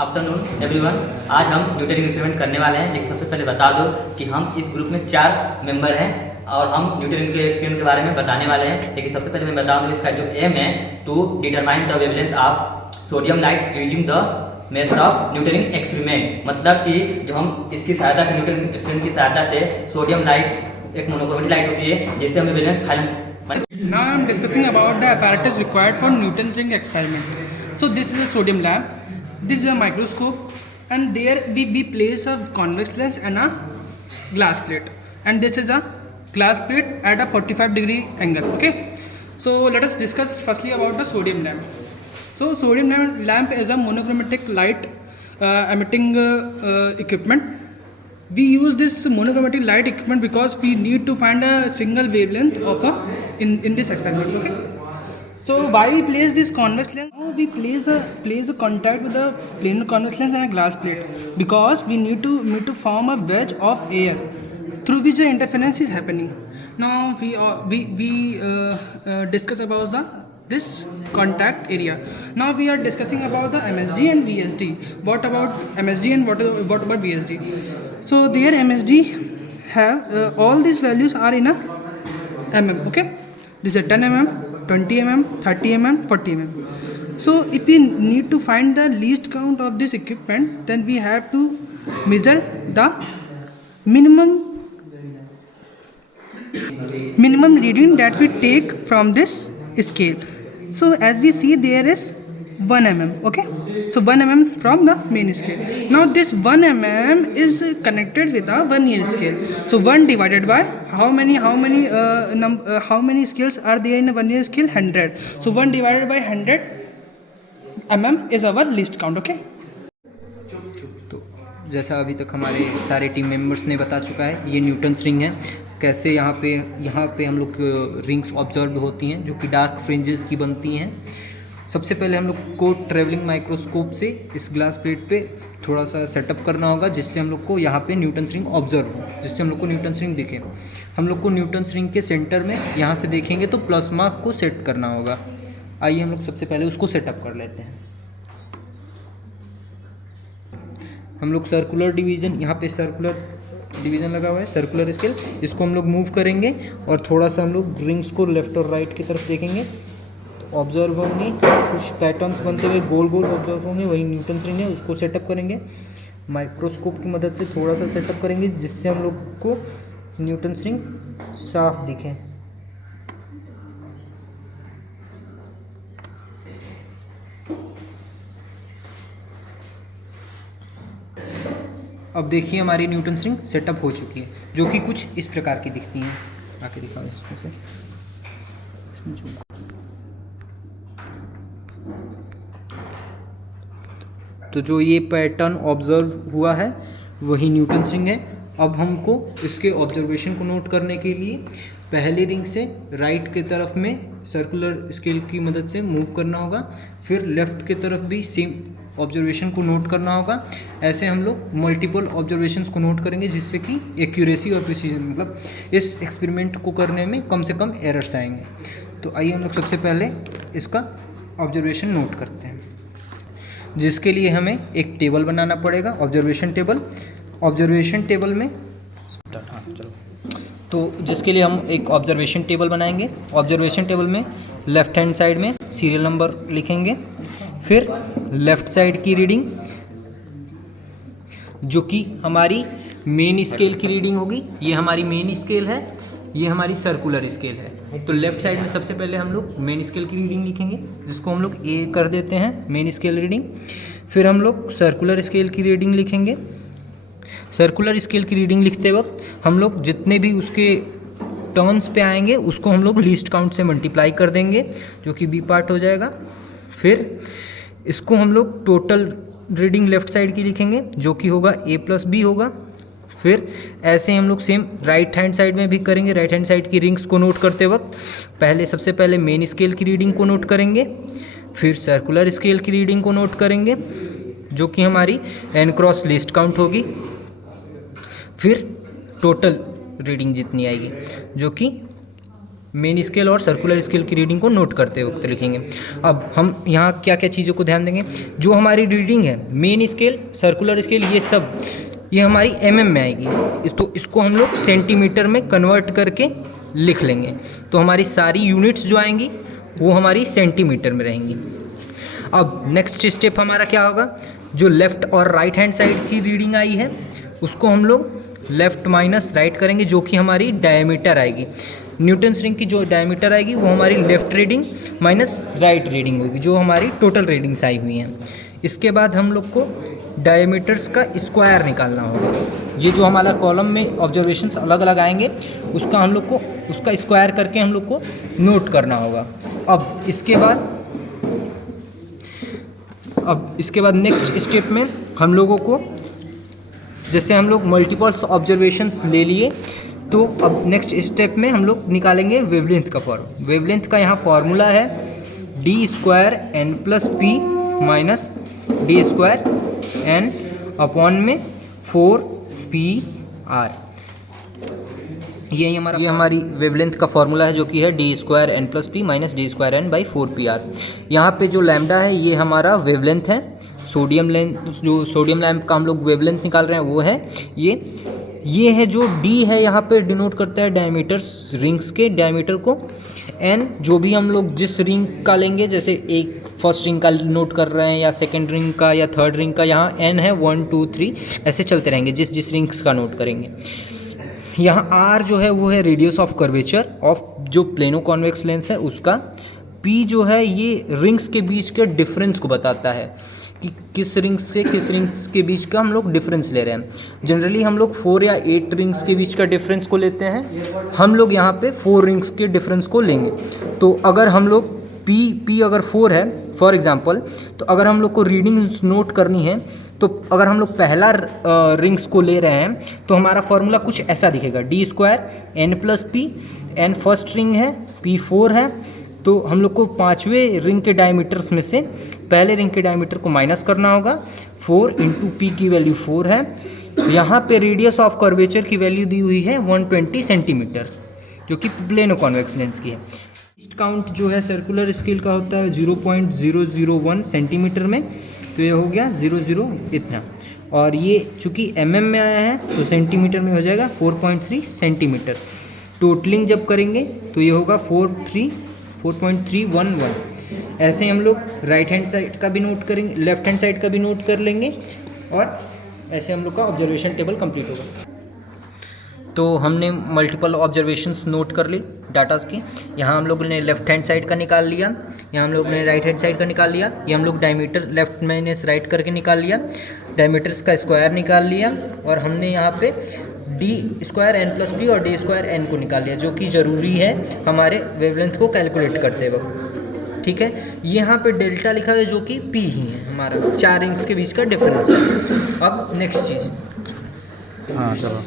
Afternoon everyone. आज हम Newton experiment करने वाले हैं, लेकिन सबसे पहले बता दो कि हम इस ग्रुप में 4 मेंबर हैं और हम न्यूटन के एक्सपेरिमेंट के बारे में बताने वाले हैं। लेकिन सबसे पहले मैं बता दूं, इसका जो एम है to determine the wavelength of sodium light using the method of Newton experiment. मतलब कि जो हम इसकी सहायता से, न्यूटन एक्सपेरिमेंट की सहायता से सोडियम लाइट एक मोनोक्रोमेटिक लाइट होती है जिससे हमें wavelength find. Now I am discussing about the apparatus required for Newton's ring experiment. So this is a sodium lamp, this is a microscope, and there we place a convex lens and a glass plate, and this is a glass plate at a 45-degree angle. Okay, so let us discuss firstly about the sodium lamp. So sodium lamp is a monochromatic light emitting equipment. We use this monochromatic light equipment because we need to find a single wavelength of in this experiment. Okay, so why we place this convex lens? Now we place a contact with a planar convex lens and a glass plate because we need to form a wedge of air through which the interference is happening. Now we discuss about this contact area. Now we are discussing about the MSD and VSD. What about MSD and what about VSD? So their MSD have all these values are in a mm. Okay, this is 10 mm, 20 mm, 30 mm, 40 mm. So if we need to find the least count of this equipment, then we have to measure the minimum reading that we take from this scale. So as we see, there is 1 mm. Okay, so 1 mm from the main scale. Now this 1 mm is connected with a vernier scale. So 1 divided by how many scales are there in a vernier scale? 100. So 1 divided by 100 mm is our least count. Okay, तो जैसा अभी तक हमारे सारे team members ने बता चुका है, ये न्यूटन्स रिंग है। कैसे यहाँ पे हम लोग रिंग्स ऑब्जर्व होती हैं जो कि डार्क फ्रिंजेस की बनती हैं। सबसे पहले हम लोग को ट्रेवलिंग माइक्रोस्कोप से इस ग्लास प्लेट पे थोड़ा सा सेटअप करना होगा, जिससे हम लोग को यहाँ पे न्यूटन्स रिंग ऑब्जर्व हो, जिससे हम लोग को न्यूटन्स रिंग दिखे। हम लोग को न्यूटन्स रिंग के सेंटर में यहाँ से देखेंगे तो प्लस मार्क को सेट करना होगा। आइए हम लोग सबसे पहले उसको सेटअप कर लेते हैं। हम लोग सर्कुलर डिवीज़न, यहाँ पे सर्कुलर डिवीज़न लगा हुआ है, सर्कुलर स्केल, इसको हम लोग मूव करेंगे और थोड़ा सा हम लोग रिंग्स को लेफ़्ट और राइट की तरफ देखेंगे। ऑब्जर्व होंगे, कुछ पैटर्न्स बनते हुए गोल गोल ऑब्जर्व होंगे, वही न्यूटन्स रिंग है, उसको सेटअप करेंगे। माइक्रोस्कोप की मदद से थोड़ा सा सेटअप करेंगे जिससे हम लोग को न्यूटन्स रिंग साफ दिखे। अब देखिए हमारी न्यूटन्स रिंग सेटअप हो चुकी है, जो कि कुछ इस प्रकार की दिखती हैं। आके दिखाओ इसमें से। तो जो ये पैटर्न ऑब्जर्व हुआ है वही न्यूटन्स रिंग है। अब हमको इसके ऑब्जर्वेशन को नोट करने के लिए पहले रिंग से राइट की तरफ में सर्कुलर स्केल की मदद से मूव करना होगा, फिर लेफ़्ट की तरफ भी सेम ऑब्जर्वेशन को नोट करना होगा। ऐसे हम लोग मल्टीपल ऑब्जर्वेशंस को नोट करेंगे जिससे कि एक्यूरेसी और प्रिसीजन, मतलब इस एक्सपेरिमेंट को करने में कम से कम एरर्स आएंगे। तो आइए हम लोग सबसे पहले इसका ऑब्जर्वेशन नोट करते हैं, जिसके लिए हमें एक टेबल बनाना पड़ेगा, ऑब्जर्वेशन टेबल। ऑब्जर्वेशन टेबल में तो जिसके लिए हम एक ऑब्जर्वेशन टेबल बनाएंगे। ऑब्जर्वेशन टेबल में लेफ़्ट हैंड साइड में सीरियल नंबर लिखेंगे, फिर लेफ़्ट साइड की रीडिंग जो कि हमारी मेन स्केल की रीडिंग होगी। ये हमारी मेन स्केल है, ये हमारी सर्कुलर स्केल है। तो लेफ़्ट साइड में सबसे पहले हम लोग मेन स्केल की रीडिंग लिखेंगे, जिसको हम लोग ए कर देते हैं, मेन स्केल रीडिंग। फिर हम लोग सर्कुलर स्केल की रीडिंग लिखेंगे। सर्कुलर स्केल की रीडिंग लिखते वक्त हम लोग जितने भी उसके टर्न्स पे आएंगे उसको हम लोग लीस्ट काउंट से मल्टीप्लाई कर देंगे, जो कि बी पार्ट हो जाएगा। फिर इसको हम लोग टोटल रीडिंग लेफ़्ट साइड की लिखेंगे, जो कि होगा ए प्लस बी होगा। फिर ऐसे हम लोग सेम राइट हैंड साइड में भी करेंगे। राइट हैंड साइड की रिंग्स को नोट करते वक्त सबसे पहले मेन स्केल की रीडिंग को नोट करेंगे, फिर सर्कुलर स्केल की रीडिंग को नोट करेंगे, जो कि हमारी एन क्रॉस लीस्ट काउंट होगी। फिर टोटल रीडिंग जितनी आएगी, जो कि मेन स्केल और सर्कुलर स्केल की रीडिंग को नोट करते वक्त लिखेंगे। अब हम यहाँ क्या क्या चीज़ों को ध्यान देंगे, जो हमारी रीडिंग है मेन स्केल, सर्कुलर स्केल, ये हमारी में आएगी, तो इसको हम लोग सेंटीमीटर में कन्वर्ट करके लिख लेंगे। तो हमारी सारी यूनिट्स जो आएंगी वो हमारी सेंटीमीटर में रहेंगी। अब नेक्स्ट स्टेप हमारा क्या होगा, जो लेफ़्ट और राइट हैंड साइड की रीडिंग आई है उसको हम लोग लेफ़्ट माइनस राइट करेंगे, जो कि हमारी डायमीटर आएगी। न्यूटन्स रिंग की जो डायमीटर आएगी वो हमारी left reading minus right reading होगी, जो हमारी टोटल रीडिंग्स आई हुई हैं। इसके बाद हम लोग को डायमीटर्स का स्क्वायर निकालना होगा। ये जो हमारा कॉलम में ऑब्जर्वेशंस अलग अलग आएंगे उसका हम लोग को उसका स्क्वायर करके हम लोग को नोट करना होगा। अब इसके बाद नेक्स्ट स्टेप में हम लोगों को, जैसे हम लोग मल्टीपल्स ऑब्जर्वेशंस ले लिए, तो अब नेक्स्ट स्टेप में हम लोग निकालेंगे वेवलेंथ का फॉर्मूला। वेवलेंथ का यहाँ फॉर्मूला है d²n+p माइनस d²n अपॉन में 4pr। ये हमारी वेवलेंथ का फॉर्मूला है, जो कि है d²n+p माइनस d²n/4pr। यहाँ पे जो लैम्डा है ये हमारा वेवलेंथ है। सोडियम लैम्प का हम लोग वेवलेंथ निकाल रहे हैं वो है ये है। जो d है यहाँ पे डिनोट करता है डायमीटर्स, रिंग्स के डायमीटर को। n जो भी हम लोग जिस रिंग का लेंगे, जैसे एक फर्स्ट रिंग का नोट कर रहे हैं या सेकंड रिंग का या थर्ड रिंग का, यहाँ n है 1 2 3 ऐसे चलते रहेंगे जिस रिंग्स का नोट करेंगे। यहाँ r जो है वो है रेडियस ऑफ कर्वेचर ऑफ जो प्लेनो कॉन्वेक्स लेंस है उसका। p जो है ये रिंग्स के बीच के डिफरेंस को बताता है कि किस रिंग्स से किस रिंग्स के बीच का हम लोग डिफरेंस ले रहे हैं। जनरली हम लोग 4 या 8 रिंग्स के बीच का डिफरेंस को लेते हैं, हम लोग यहाँ पे 4 रिंग्स के डिफरेंस को लेंगे। तो अगर हम लोग p अगर 4 है फॉर एग्जांपल, तो अगर हम लोग को रीडिंग्स नोट करनी है, तो अगर हम लोग पहला रिंग्स को ले रहे हैं तो हमारा फॉर्मूला कुछ ऐसा दिखेगा d²n+p। n फर्स्ट रिंग है, p 4 है, तो हम लोग को पाँचवें रिंग के डायमीटर्स में से पहले रिंग के डायमीटर को माइनस करना होगा। 4 इंटू पी की वैल्यू 4 है। यहाँ पे रेडियस ऑफ कर्वेचर की वैल्यू दी हुई है 120 सेंटीमीटर, जो कि प्लेनो कॉन्वेक्स लेंस की है। लीस्ट काउंट जो है सर्कुलर स्केल का होता है 0.001 सेंटीमीटर में, तो ये हो गया 00 इतना। और ये चूँकि में आया है तो सेंटीमीटर में हो जाएगा 4.3 सेंटीमीटर। टोटलिंग जब करेंगे तो ये होगा 4.311। ऐसे हम लोग राइट हैंड साइड का भी नोट करेंगे, लेफ्ट हैंड साइड का भी नोट कर लेंगे, और ऐसे हम लोग का ऑब्जर्वेशन टेबल कंप्लीट होगा। तो हमने मल्टीपल ऑब्जर्वेशंस नोट कर ली डाटास की। यहाँ हम लोगों ने लेफ्ट हैंड साइड का निकाल लिया, यहाँ हम लोग ने राइट हैंड साइड का निकाल लिया। ये हम लोग डायमीटर लेफ्ट माइनस राइट करके निकाल लिया, डायमीटर्स का स्क्वायर निकाल लिया, और हमने यहाँ पे d²n+p और d²n को निकाल लिया, जो कि ज़रूरी है हमारे वेवलेंथ को कैलकुलेट करते वक्त। ठीक है, यहाँ पे डेल्टा लिखा है जो कि p ही है हमारा 4 रिंग्स के बीच का डिफरेंस। अब नेक्स्ट चीज़, हाँ चलो,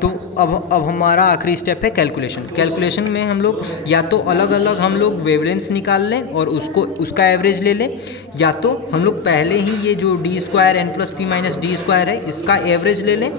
तो अब हमारा आखिरी स्टेप है कैलकुलेशन में हम लोग या तो अलग अलग हम लोग वेवलेंथ्स निकाल लें और उसका एवरेज ले लें, या तो हम लोग पहले ही ये जो d²n+p माइनस d² है इसका एवरेज ले लें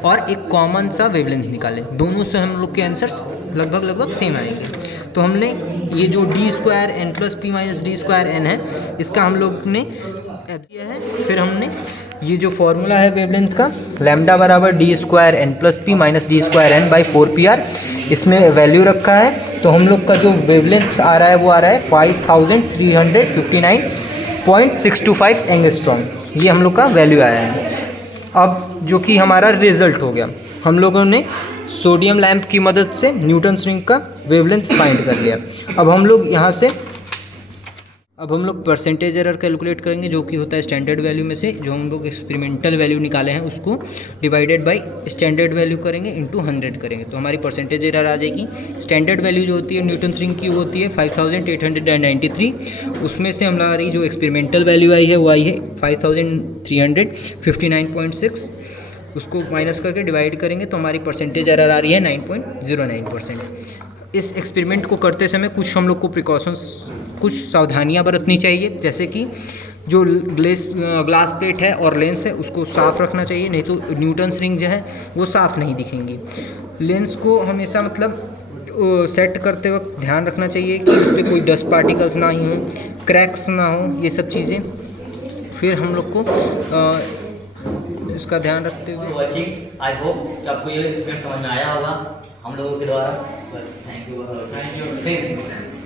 और एक कॉमन सा वेवलेंथ निकालें। दोनों से हम लोग के आंसर्स लगभग सेम आएंगे। तो हमने ये जो d²n+p माइनस d²n है इसका हम लोग ने किया है। फिर हमने ये जो फॉर्मूला है वेवलेंथ का, लैम्डा बराबर d²n+p माइनस d²n/4pr, इसमें वैल्यू रखा है। तो हम लोग का जो वेवलेंथ आ रहा है वो आ रहा है 5359.625 एंगस्ट्रॉम। ये हम लोग का वैल्यू आया है। अब जो कि हमारा रिजल्ट हो गया, हम लोगों ने सोडियम लैंप की मदद से न्यूटन्स रिंग का वेवलेंथ फाइंड कर लिया। अब हम लोग यहाँ से परसेंटेज एरर कैलकुलेट करेंगे, जो कि होता है स्टैंडर्ड वैल्यू में से जो हम लोग एक्सपेरिमेंटल वैल्यू निकाले हैं उसको डिवाइडेड बाय स्टैंडर्ड वैल्यू करेंगे इंटू 100 करेंगे, तो हमारी परसेंटेज एरर आ जाएगी। स्टैंडर्ड वैल्यू जो होती है न्यूटन्स रिंग की वो होती है 5893, उसमें से हमारी जो एक्सपेरिमेंटल वैल्यू आई है वो आई है 5359.6, उसको माइनस करके डिवाइड करेंगे तो हमारी परसेंटेज एरर आ रही है 9.09%। इस एक्सपेरिमेंट को करते समय कुछ सावधानियां बरतनी चाहिए, जैसे कि जो ग्लास प्लेट है और लेंस है उसको साफ़ रखना चाहिए, नहीं तो न्यूटन्स रिंग जो है वो साफ़ नहीं दिखेंगी। लेंस को हमेशा मतलब सेट करते वक्त ध्यान रखना चाहिए कि उस पर कोई डस्ट पार्टिकल्स ना ही हों, क्रैक्स ना हो, ये सब चीज़ें। फिर हम लोग को इसका ध्यान रखते हुए वॉचिंग, आई होप कि आपको ये एक्सपीरियंस समझ में आया होगा हम लोगों के द्वारा। Thank you.